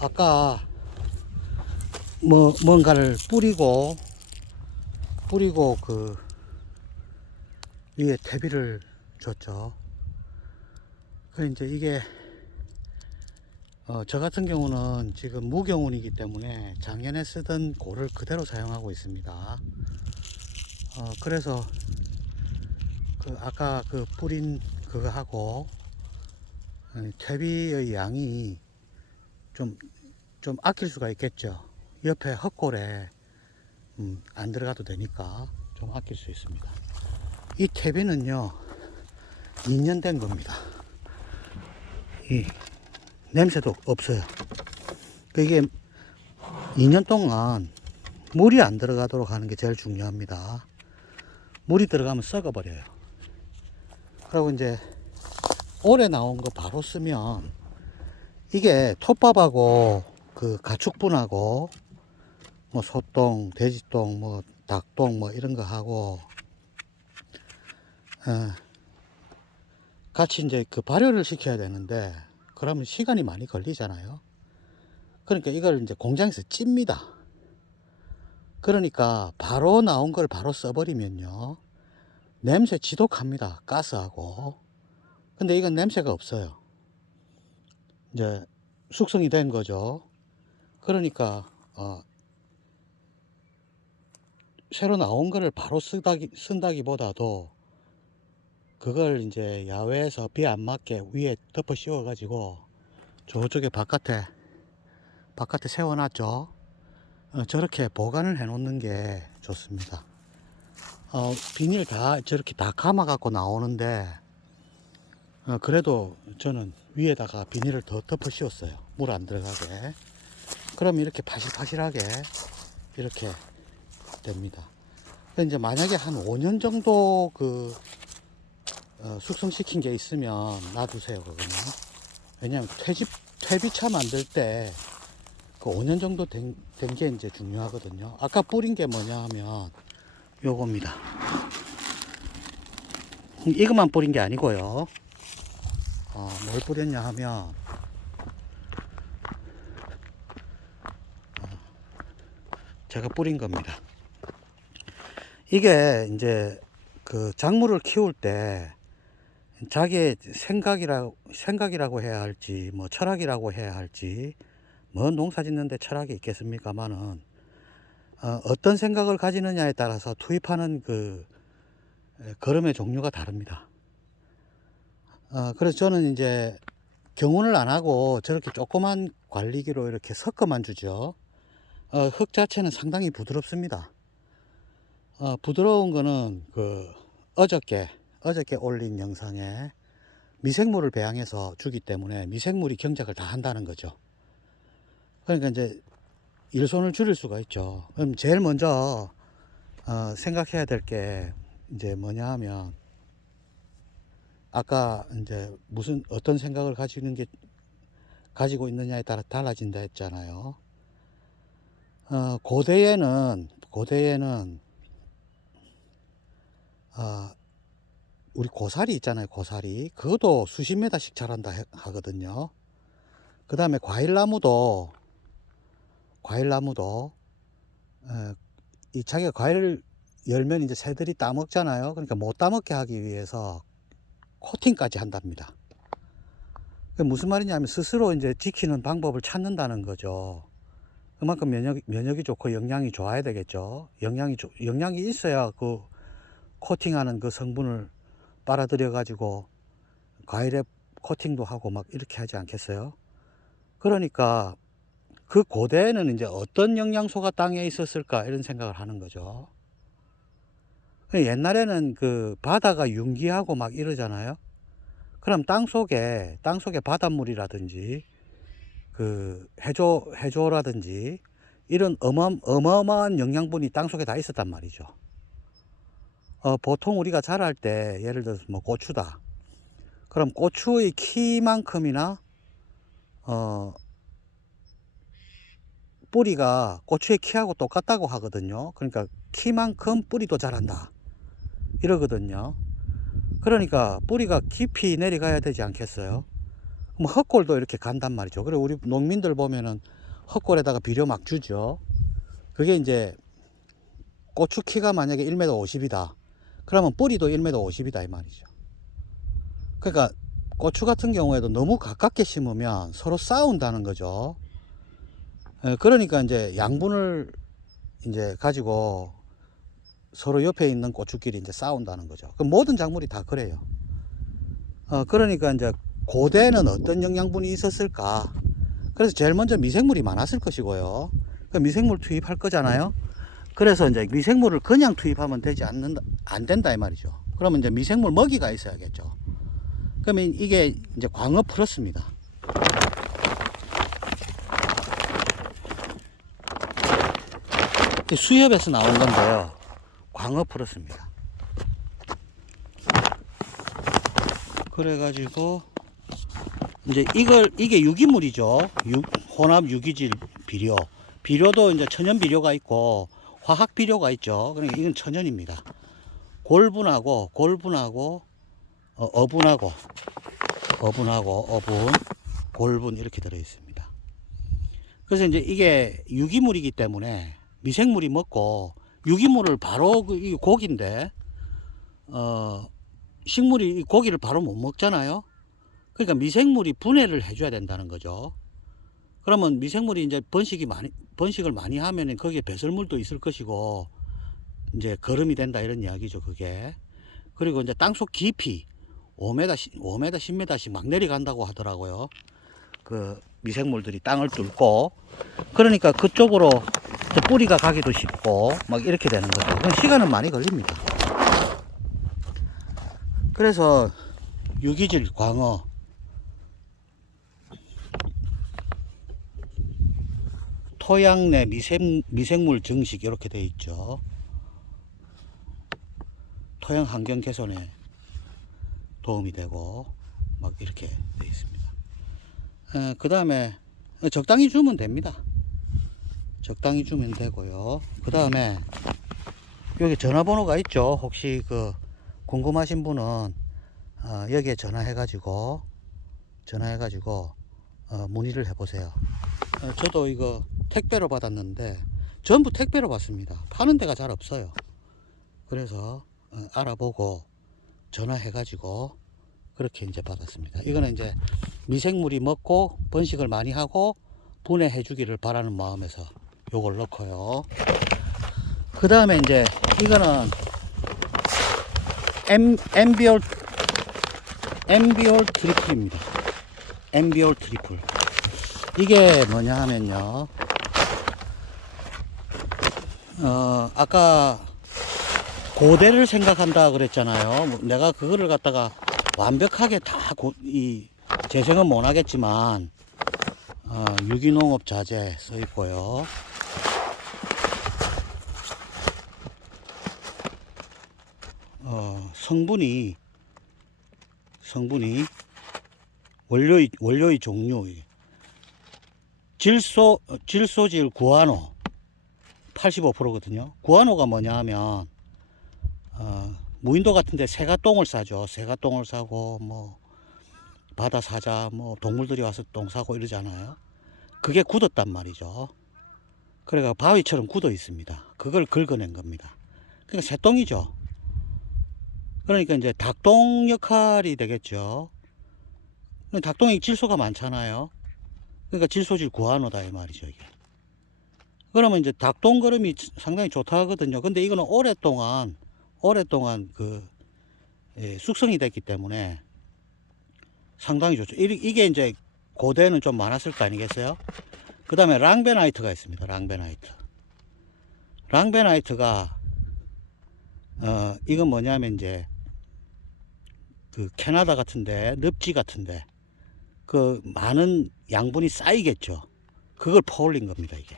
아까 뭔가를 뿌리고 그 위에 퇴비를 줬죠. 그 이제 이게 저 같은 경우는 지금 무경운이기 때문에 작년에 쓰던 고를 그대로 사용하고 있습니다. 그래서 그 아까 그 뿌린 그거 하고 퇴비의 양이 좀 아낄 수가 있겠죠. 옆에 헛골에 안 들어가도 되니까 좀 아낄 수 있습니다. 이 퇴비는요 2년 된 겁니다. 이 냄새도 없어요. 이게 2년 동안 물이 안 들어가도록 하는 게 제일 중요합니다. 물이 들어가면 썩어버려요. 그리고 이제 올해 나온 거 바로 쓰면 이게 톱밥하고 그 가축분하고 뭐 소똥, 돼지똥, 뭐 닭똥 뭐 이런 거 하고 같이 이제 그 발효를 시켜야 되는데 그러면 시간이 많이 걸리잖아요. 그러니까 이걸 이제 공장에서 찝니다. 그러니까 바로 나온 걸 바로 써버리면요 냄새 지독합니다. 가스하고. 근데 이건 냄새가 없어요. 이제 숙성이 된 거죠. 그러니까 새로 나온 거를 바로 쓴다기보다도 그걸 이제 야외에서 비 안 맞게 위에 덮어 씌워 가지고 저쪽에 바깥에 세워놨죠. 저렇게 보관을 해 놓는 게 좋습니다. 비닐 다 저렇게 다 감아 갖고 나오는데 그래도 저는 위에다가 비닐을 더 덮어 씌웠어요. 물 안 들어가게. 그럼 이렇게 파실파실하게 이렇게 됩니다. 이제 만약에 한 5년 정도 그 숙성시킨 게 있으면 놔두세요. 그거는. 왜냐하면 퇴비차 만들 때 그 5년 정도 된 게 이제 중요하거든요. 아까 뿌린 게 뭐냐 하면 요겁니다. 이것만 뿌린 게 아니고요. 뭘 뿌렸냐 하면 제가 뿌린 겁니다. 이게 이제 그 작물을 키울 때 자기의 생각이라고 해야 할지 뭐 철학이라고 해야 할지 뭐 농사 짓는데 철학이 있겠습니까만은 어떤 생각을 가지느냐에 따라서 투입하는 그 거름의 종류가 다릅니다. 그래서 저는 이제 경운을 안 하고 저렇게 조그만 관리기로 이렇게 섞어만 주죠. 흙 자체는 상당히 부드럽습니다. 부드러운 거는 그 어저께 올린 영상에 미생물을 배양해서 주기 때문에 미생물이 경작을 다 한다는 거죠. 그러니까 이제 일손을 줄일 수가 있죠. 그럼 제일 먼저 생각해야 될 게 이제 뭐냐 하면 아까 이제 어떤 생각을 가지고 있느냐에 따라 달라진다 했잖아요. 고대에는 우리 고사리 있잖아요. 고사리 그것도 수십 메다씩 자란다 하거든요. 그 다음에 과일나무도 이 자기가 과일을 열면 이제 새들이 따먹잖아요. 그러니까 못 따먹게 하기 위해서 코팅까지 한답니다. 그게 무슨 말이냐면 스스로 이제 지키는 방법을 찾는다는 거죠. 그만큼 면역이 좋고 영양이 좋아야 되겠죠. 영양이 있어야 그 코팅하는 그 성분을 빨아들여 가지고 과일에 코팅도 하고 막 이렇게 하지 않겠어요? 그러니까 그 고대에는 이제 어떤 영양소가 땅에 있었을까 이런 생각을 하는 거죠. 옛날에는 그 바다가 융기하고 막 이러잖아요. 그럼 땅 속에 바닷물이라든지 그 해조라든지 이런 어마어마한 영양분이 땅 속에 다 있었단 말이죠. 보통 우리가 자랄 때 예를 들어서 뭐 고추다. 그럼 고추의 키만큼이나 뿌리가 고추의 키하고 똑같다고 하거든요. 그러니까 키만큼 뿌리도 자란다 이러거든요. 그러니까 뿌리가 깊이 내려가야 되지 않겠어요? 그럼 헛골도 이렇게 간단 말이죠. 그리고 우리 농민들 보면은 헛골에다가 비료 막 주죠. 그게 이제 고추 키가 만약에 1m 50이다. 그러면 뿌리도 1m 50이다 이 말이죠. 그러니까 고추 같은 경우에도 너무 가깝게 심으면 서로 싸운다는 거죠. 그러니까 이제 양분을 이제 가지고 서로 옆에 있는 고추끼리 이제 싸운다는 거죠. 그 모든 작물이 다 그래요. 그러니까 이제 고대는 어떤 영양분이 있었을까? 그래서 제일 먼저 미생물이 많았을 것이고요. 그 미생물 투입할 거잖아요. 그래서 이제 미생물을 그냥 투입하면 안 된다 이 말이죠. 그러면 이제 미생물 먹이가 있어야겠죠. 그러면 이게 이제 광어 플러스입니다. 수협에서 나온 건데요. 광어 플러스입니다. 그래가지고 이제 이게 유기물이죠. 혼합 유기질 비료. 비료도 이제 천연 비료가 있고 화학 비료가 있죠. 그러니까 이건 천연입니다. 골분하고 어분하고 어분, 골분 이렇게 들어 있습니다. 그래서 이제 이게 유기물이기 때문에 미생물이 먹고 유기물을 바로 이 고기인데 식물이 이 고기를 바로 못 먹잖아요. 그러니까 미생물이 분해를 해줘야 된다는 거죠. 그러면 미생물이 이제 번식을 많이 하면은 거기에 배설물도 있을 것이고 이제 거름이 된다 이런 이야기죠. 그게. 그리고 이제 땅속 깊이 5m, 10m씩 막 내려간다고 하더라고요. 그 미생물들이 땅을 뚫고. 그러니까 그쪽으로 뿌리가 가기도 쉽고 막 이렇게 되는 거죠. 그건 시간은 많이 걸립니다. 그래서 유기질 광어, 토양 내 미생물 증식 이렇게 되어 있죠. 토양 환경 개선에 도움이 되고 막 이렇게 되어 있습니다. 그 다음에 적당히 주면 됩니다. 적당히 주면 되고요. 그 다음에 여기 전화번호가 있죠. 혹시 그 궁금하신 분은 여기에 전화해가지고 문의를 해보세요. 저도 이거 택배로 받았는데 전부 택배로 받습니다. 파는 데가 잘 없어요. 그래서 알아보고 전화해가지고 그렇게 이제 받았습니다. 이거는 이제 미생물이 먹고 번식을 많이 하고 분해해 주기를 바라는 마음에서 요걸 넣고요. 그 다음에 이제 이거는 엠비올 트리플입니다. 엠비올 트리플. 이게 뭐냐 하면요. 아까 고대를 생각한다 그랬잖아요. 내가 그거를 갖다가 완벽하게 다 재생은 못 하겠지만 유기농업 자재 써 있고요. 성분이 원료의 종류 질소질 구아노 85%거든요. 구아노가 뭐냐 하면 무인도 같은데 새가똥을 싸죠. 새가똥을 싸고 뭐 바다 사자 뭐 동물들이 와서 똥 싸고 이러잖아요. 그게 굳었단 말이죠. 그래가 바위처럼 굳어 있습니다. 그걸 긁어낸 겁니다. 그러니까 새똥이죠. 그러니까 이제 닭똥 역할이 되겠죠. 닭똥이 질소가 많잖아요. 그러니까 질소질 구아노다 이 말이죠 이게. 그러면 이제 닭똥 거름이 상당히 좋다 하거든요. 근데 이거는 오랫동안 숙성이 됐기 때문에 상당히 좋죠. 이게 이제 고대는 좀 많았을 거 아니겠어요? 그 다음에 랑베나이트가 있습니다. 랑베나이트가 이건 뭐냐면 이제 그 캐나다 같은데 늪지 같은데 그 많은 양분이 쌓이겠죠. 그걸 퍼올린 겁니다 이게.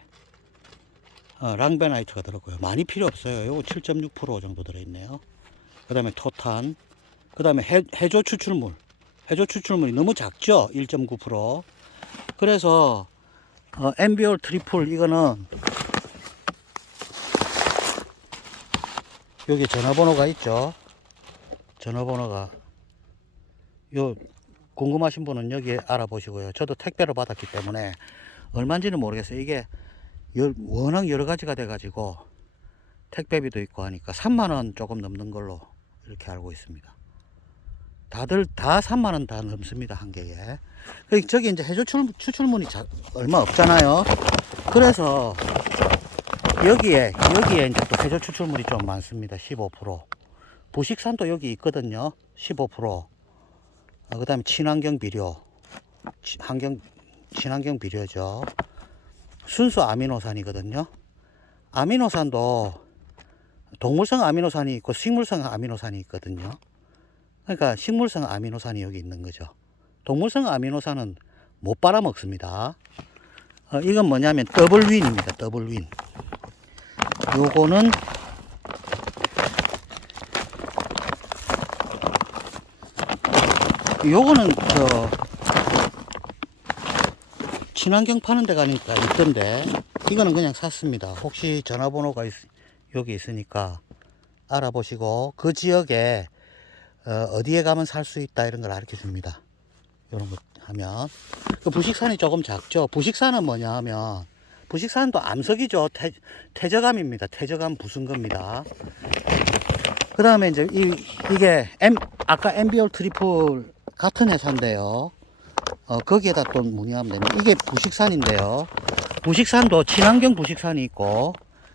랑베나이트가 들었고요. 많이 필요 없어요. 요거 7.6% 정도 들어있네요. 그 다음에 토탄, 그 다음에 해조 추출물이 너무 작죠. 1.9%. 그래서 엠비올 트리플 이거는 여기 전화번호가 있죠. 전화번호가 요 궁금하신 분은 여기 알아보시고요. 저도 택배로 받았기 때문에 얼마인지는 모르겠어요. 이게 워낙 여러 가지가 돼 가지고 택배비도 있고 하니까 3만원 조금 넘는 걸로 이렇게 알고 있습니다. 다들 다 3만원 다 넘습니다, 한 개에. 저기 이제 해조 추출물이 얼마 없잖아요. 그래서 여기에 이제 또 해조 추출물이 좀 많습니다. 15%. 부식산도 여기 있거든요. 15%. 그 다음에 친환경 비료. 친환경 비료죠. 순수 아미노산이거든요. 아미노산도 동물성 아미노산이 있고 식물성 아미노산이 있거든요. 그러니까 식물성 아미노산이 여기 있는 거죠. 동물성 아미노산은 못 빨아먹습니다. 이건 뭐냐면 더블윈입니다. 더블윈. 요거는 친환경 파는 데 가니까 있던데 이거는 그냥 샀습니다. 혹시 전화번호가 여기 있으니까 알아보시고 그 지역에 어디에 가면 살 수 있다 이런 걸 가르쳐 줍니다. 이런 거 하면 그 부식산이 조금 작죠. 부식산은 뭐냐 하면 부식산도 암석이죠. 퇴적암입니다. 퇴적암 부순 겁니다. 그 다음에 이제 이게 아까 엠비올 트리플 같은 회사인데요. 거기에다 또 문의하면 됩니다. 이게 부식산인데요. 부식산도 친환경 부식산이 있고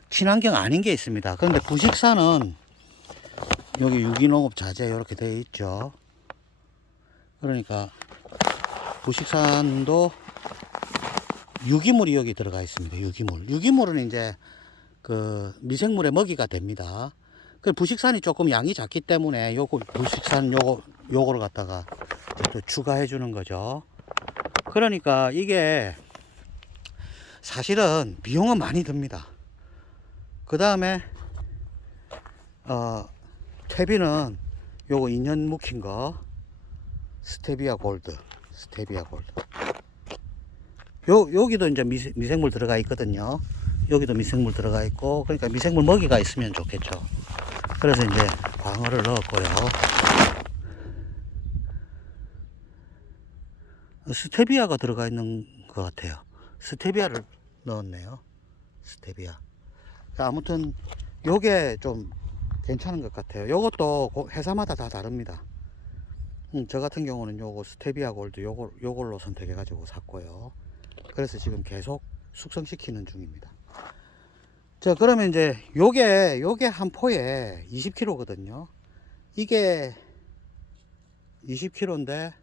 친환경 아닌 게 있습니다. 그런데 부식산은 여기 유기농업 자재 이렇게 되어 있죠. 그러니까 부식산도 유기물이 여기 들어가 있습니다. 유기물은 이제 그 미생물의 먹이가 됩니다. 그 부식산이 조금 양이 작기 때문에 부식산 요거를 갖다가 또 추가해 주는 거죠. 그러니까 이게 사실은 비용은 많이 듭니다. 그 다음에 퇴비는 요거 2년 묵힌 거 스테비아 골드. 여기도 이제 미생물 들어가 있거든요. 여기도 미생물 들어가 있고, 그러니까 미생물 먹이가 있으면 좋겠죠. 그래서 이제 광어를 넣었고요. 스테비아가 들어가 있는 것 같아요. 스테비아를 넣었네요. 스테비아. 아무튼 요게 좀 괜찮은 것 같아요. 요것도 회사마다 다 다릅니다. 저 같은 경우는 요거 스테비아 골드 요걸로 선택해 가지고 샀고요. 그래서 지금 계속 숙성시키는 중입니다. 자, 그러면 이제 요게 한 포에 20kg거든요. 이게 20kg인데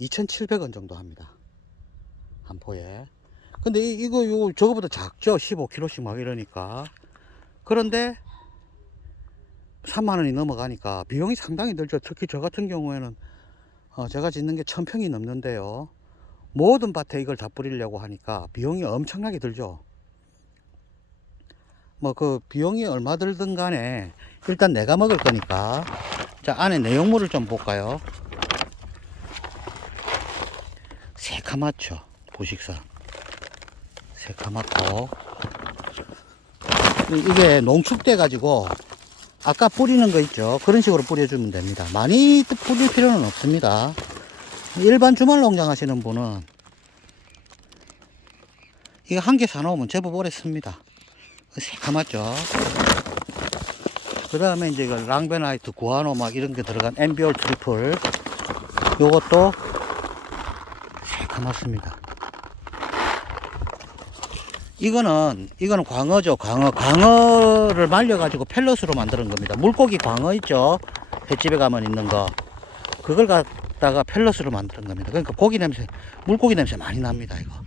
2,700원 정도 합니다. 한 포에. 근데 이거 저거보다 작죠? 15kg씩 막 이러니까. 그런데 3만원이 넘어가니까 비용이 상당히 들죠. 특히 저 같은 경우에는 제가 짓는 게 1000평이 넘는데요. 모든 밭에 이걸 다 뿌리려고 하니까 비용이 엄청나게 들죠. 뭐 그 비용이 얼마 들든 간에 일단 내가 먹을 거니까. 자, 안에 내용물을 좀 볼까요? 새카맣죠. 부식산 새카맣고, 이게 농축돼 가지고 아까 뿌리는 거 있죠. 그런 식으로 뿌려주면 됩니다. 많이 뿌릴 필요는 없습니다. 일반 주말 농장 하시는 분은 이거 한 개 사놓으면 제법 오래 씁니다. 새카맣죠. 그 다음에 이제 이거 랑베나이트, 구아노 막 이런 게 들어간 엠비올 트리플, 요것도 새카맣습니다. 이거는 광어죠. 광어를 말려가지고 펠럿으로 만드는 겁니다. 물고기 광어 있죠. 횟집에 가면 있는 거. 그걸 갖다가 펠럿으로 만드는 겁니다. 그러니까 물고기 냄새 많이 납니다, 이거.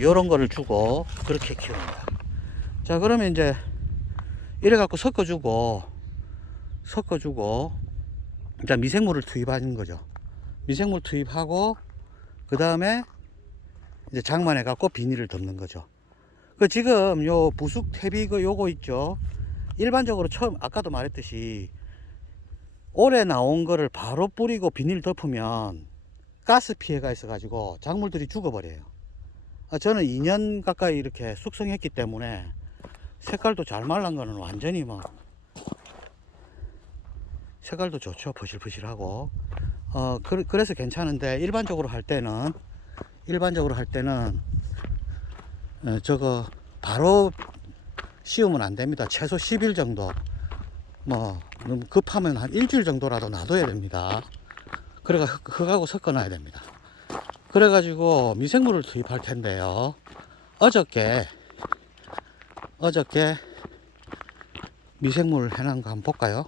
요런 거를 주고, 그렇게 키웁니다. 자, 그러면 이제, 이래갖고 섞어주고, 일단 미생물을 투입하는 거죠. 미생물 투입하고, 그 다음에, 이제 장만해갖고 비닐을 덮는 거죠. 지금 요 부숙 퇴비 요거 있죠. 일반적으로 아까도 말했듯이 올해 나온 거를 바로 뿌리고 비닐 덮으면 가스 피해가 있어가지고 작물들이 죽어버려요. 저는 2년 가까이 이렇게 숙성했기 때문에 색깔도 잘 말란 거는 완전히 색깔도 좋죠. 버실버실하고. 그래서 괜찮은데 일반적으로 할 때는 저거 바로 씌우면 안 됩니다. 최소 10일 정도, 뭐 너무 급하면 한 일주일 정도라도 놔둬야 됩니다. 그래가 흙하고 섞어 놔야 됩니다. 그래 가지고 미생물을 투입할 텐데요. 어저께 미생물 해놓은 거 한번 볼까요?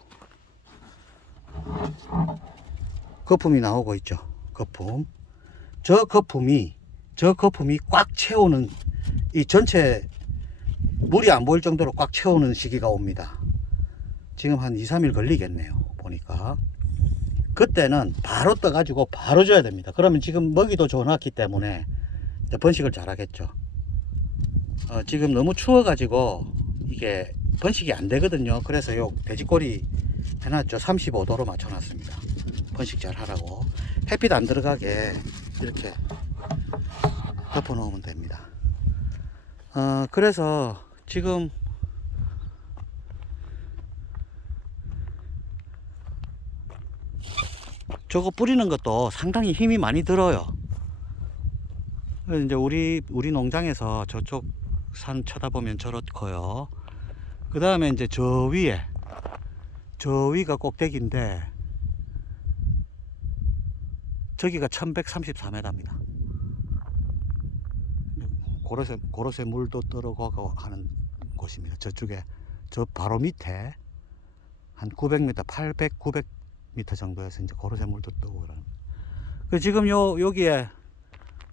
거품이 나오고 있죠. 거품. 저 거품이 꽉 채우는, 이 전체 물이 안 보일 정도로 꽉 채우는 시기가 옵니다. 지금 한 2, 3일 걸리겠네요. 보니까. 그때는 바로 떠가지고 바로 줘야 됩니다. 그러면 지금 먹이도 줘놨기 때문에 번식을 잘 하겠죠. 지금 너무 추워가지고 이게 번식이 안 되거든요. 그래서 요 돼지꼬리 해놨죠. 35도로 맞춰놨습니다. 번식 잘 하라고. 햇빛 안 들어가게 이렇게 덮어 놓으면 됩니다. 그래서 지금 저거 뿌리는 것도 상당히 힘이 많이 들어요. 이제 우리 농장에서 저쪽 산 쳐다보면 저렇고요. 그 다음에 이제 저 위가 꼭대기인데 저기가 1134m입니다. 고로쇠 물도 떨어가고 하는 곳입니다. 저쪽에 저 바로 밑에 한 900m, 800, 900m 정도에서 이제 고로쇠 물도 뜨고 그러는. 지금 여기에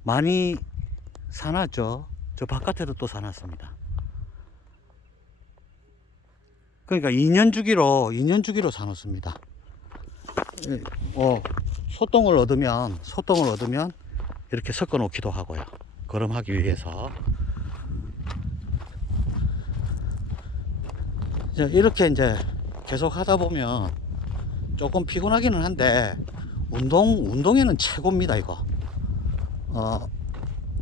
많이 사놨죠. 저 바깥에도 또 사놨습니다. 그러니까 2년 주기로 사놓습니다. 소똥을 얻으면 이렇게 섞어 놓기도 하고요. 거름하기 위해서. 이렇게 이제 계속 하다 보면 조금 피곤하기는 한데 운동에는 최고입니다. 이거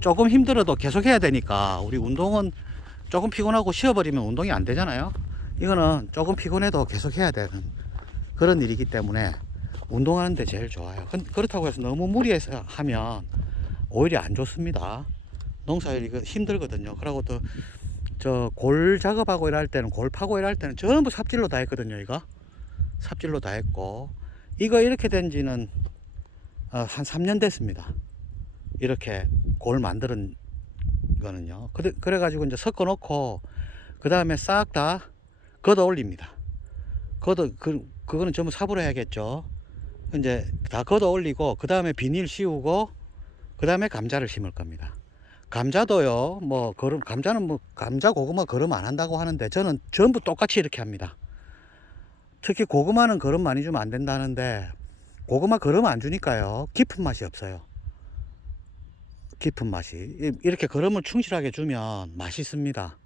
조금 힘들어도 계속 해야 되니까. 우리 운동은 조금 피곤하고 쉬어버리면 운동이 안 되잖아요. 이거는 조금 피곤해도 계속 해야 되는 그런 일이기 때문에 운동하는 데 제일 좋아요. 그렇다고 해서 너무 무리해서 하면 오히려 안 좋습니다. 농사일 이거 힘들거든요. 그리고 또 저 골 작업하고 일할 때는, 골 파고 일할 때는 전부 삽질로 다 했거든요. 이거 삽질로 다 했고, 이거 이렇게 된 지는 한 3년 됐습니다. 이렇게 골 만드는 거는요. 그래 가지고 이제 섞어 놓고 그 다음에 싹 다 걷어 올립니다. 그거는 전부 삽으로 해야겠죠. 이제 다 걷어 올리고 그 다음에 비닐 씌우고 그 다음에 감자를 심을 겁니다. 감자도요, 감자는 감자 고구마 거름 안 한다고 하는데 저는 전부 똑같이 이렇게 합니다. 특히 고구마는 거름 많이 주면 안 된다는데 고구마 거름 안 주니까요, 깊은 맛이 없어요. 깊은 맛이. 이렇게 거름을 충실하게 주면 맛있습니다.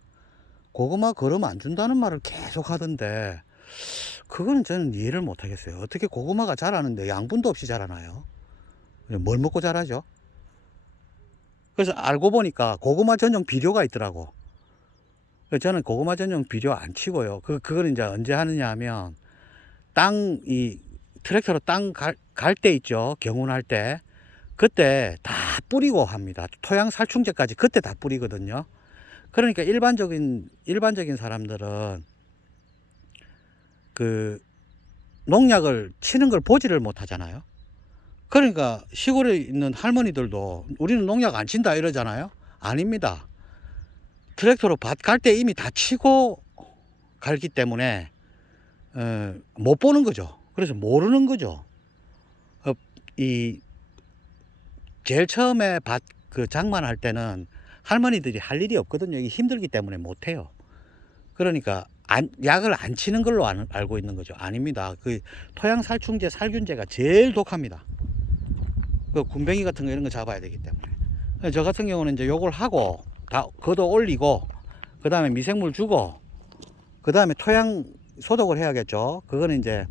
고구마 거름 안 준다는 말을 계속 하던데 그거는 저는 이해를 못 하겠어요. 어떻게 고구마가 자라는데 양분도 없이 자라나요? 뭘 먹고 자라죠? 그래서 알고 보니까 고구마 전용 비료가 있더라고. 저는 고구마 전용 비료 안 치고요. 그거는 이제 언제 하느냐 하면 트랙터로 땅 갈 때 있죠. 경운할 때. 그때 다 뿌리고 합니다. 토양 살충제까지 그때 다 뿌리거든요. 그러니까 일반적인 사람들은 그 농약을 치는 걸 보지를 못하잖아요. 그러니까 시골에 있는 할머니들도 우리는 농약 안 친다 이러잖아요. 아닙니다. 트랙터로 밭 갈 때 이미 다 치고 갈기 때문에 못 보는 거죠. 그래서 모르는 거죠. 제일 처음에 밭 장만할 때는 할머니들이 할 일이 없거든요. 이게 힘들기 때문에 못 해요. 그러니까 약을 안 치는 걸로 알고 있는 거죠. 아닙니다. 토양 살충제, 살균제가 제일 독합니다. 군뱅이 같은 거 이런 거 잡아야 되기 때문에. 저 같은 경우는 이제 요걸 하고 다 걷어 올리고 그 다음에 미생물 주고 그 다음에 토양 소독을 해야겠죠. 그거는 이제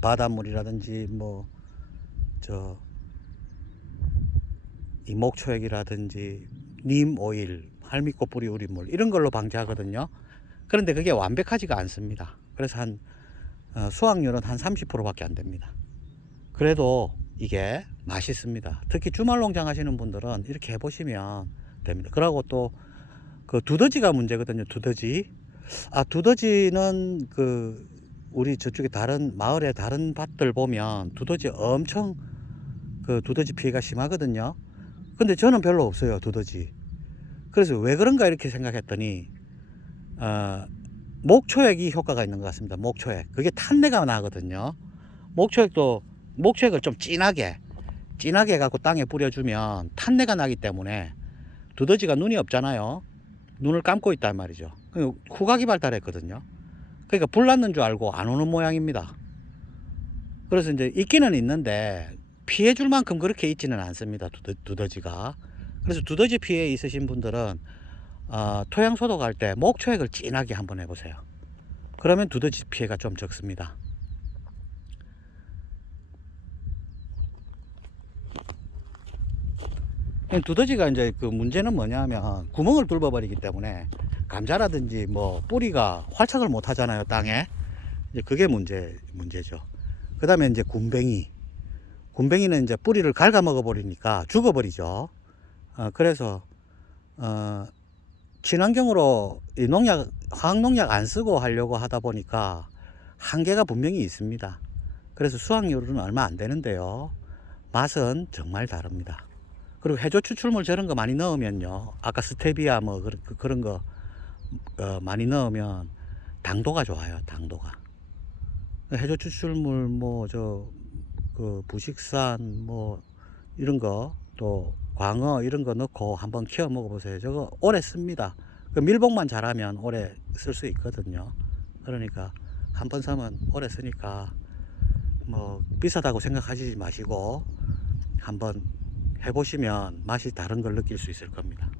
바닷물이라든지 이 목초액이라든지 님 오일, 할미꽃 뿌리 우린물 이런 걸로 방지하거든요. 그런데 그게 완벽하지가 않습니다. 그래서 수확률은 한 30%밖에 안 됩니다. 그래도 이게 맛있습니다. 특히 주말 농장 하시는 분들은 이렇게 해보시면 됩니다. 그리고 또 그 두더지가 문제거든요. 두더지. 두더지는 그 우리 저쪽에 다른 마을에 다른 밭들 보면 두더지 엄청 그 두더지 피해가 심하거든요. 근데 저는 별로 없어요, 두더지. 그래서 왜 그런가 이렇게 생각했더니 목초액이 효과가 있는 것 같습니다. 목초액. 그게 탄내가 나거든요. 목초액을 좀 진하게 해갖고 땅에 뿌려주면 탄내가 나기 때문에 두더지가 눈이 없잖아요. 눈을 감고 있단 말이죠. 후각이 발달했거든요. 그러니까 불 났는 줄 알고 안 오는 모양입니다. 그래서 이제 있기는 있는데 피해 줄 만큼 그렇게 있지는 않습니다. 두더지가. 그래서 두더지 피해 있으신 분들은 토양 소독할 때 목초액을 진하게 한번 해보세요. 그러면 두더지 피해가 좀 적습니다. 두더지가 이제 그 문제는 뭐냐면 구멍을 뚫어 버리기 때문에 감자라든지 뭐 뿌리가 활착을 못 하잖아요, 땅에. 이제 그게 문제죠. 그 다음에 이제 군뱅이는 이제 뿌리를 갉아 먹어 버리니까 죽어 버리죠. 그래서 친환경으로 이 화학농약 안 쓰고 하려고 하다 보니까 한계가 분명히 있습니다. 그래서 수확률은 얼마 안 되는데요, 맛은 정말 다릅니다. 그리고 해조 추출물 저런 거 많이 넣으면요, 아까 스테비아 뭐 그런 거 많이 넣으면 당도가 좋아요. 당도가. 해조 추출물 뭐 그 부식산 뭐 이런 거, 또 광어 이런 거 넣고 한번 키워 먹어 보세요. 저거 오래 씁니다. 그 밀봉만 잘하면 오래 쓸 수 있거든요. 그러니까 한번 사면 오래 쓰니까 뭐 비싸다고 생각하지 마시고 한번 해보시면 맛이 다른 걸 느낄 수 있을 겁니다.